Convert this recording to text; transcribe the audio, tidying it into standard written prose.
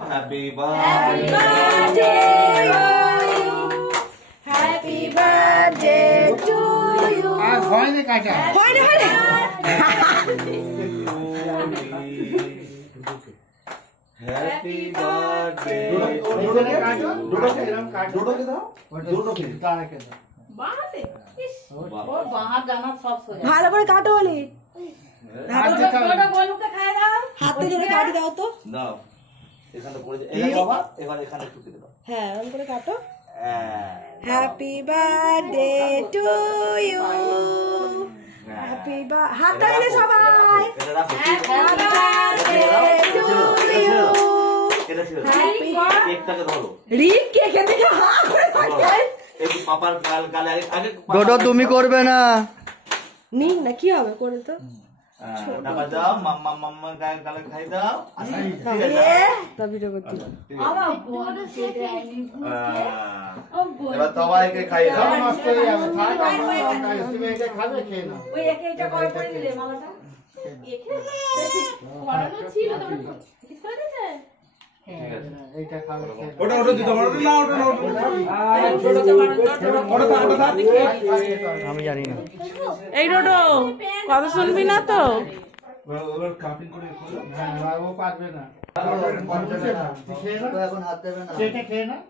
Happy Happy birthday. Happy birthday to you. হয়নি কাটা হয়নি হয়নি Happy birthday. দুটোকে কাটো দুটোকে এরকম কাটো দুটোকে দাও দুটোকে তাকে দাও বাহাতে ও বাহার জানা সব সোজা ভালো করে কাটো বলি ওটা বলুকে খায় দাও হাতে ধরে কাটি দাও তো দাও এখানে পড়ে যায় এই বাবা এবার এখানে টুকে দাও হ্যাঁ এরকম করে কাটো happy birthday to you happy হাত তালে সবাই এটা রাখো হ্যাপি বার্থডে টু ইউ এটা ছিল কেকটাকে ধরো রিক কে খেতে হা করে থাকে এই পাপার গালে আগে ডোডো তুমি করবে না নি না কি হবে করে তো নাপা দাও মাম্মা মাম্মা গালে খাই দাও তা ভিডিও করতে আমার বোন সে দেয়নি ও বোন এবার সবাইকে খাই দাও নষ্ট হয়ে যাবে থাক তুমি এটা খাবে খেয়ে নাও ওই একে এটা কল করে দিলে মালাটা একে করানো ছিল তোমরা ঠিক করে দিয়েছে এইটা খাবে খেয়ে নাও। ওটা দিতে পারো না ওটা আমি জানি না এই ডোডো কথা শুনবি না তো ওর কাটিং করে হ্যাঁ ও পারবে না খেয়ে নাও এখন হাত দেবে না সেটা খেয়ে নাও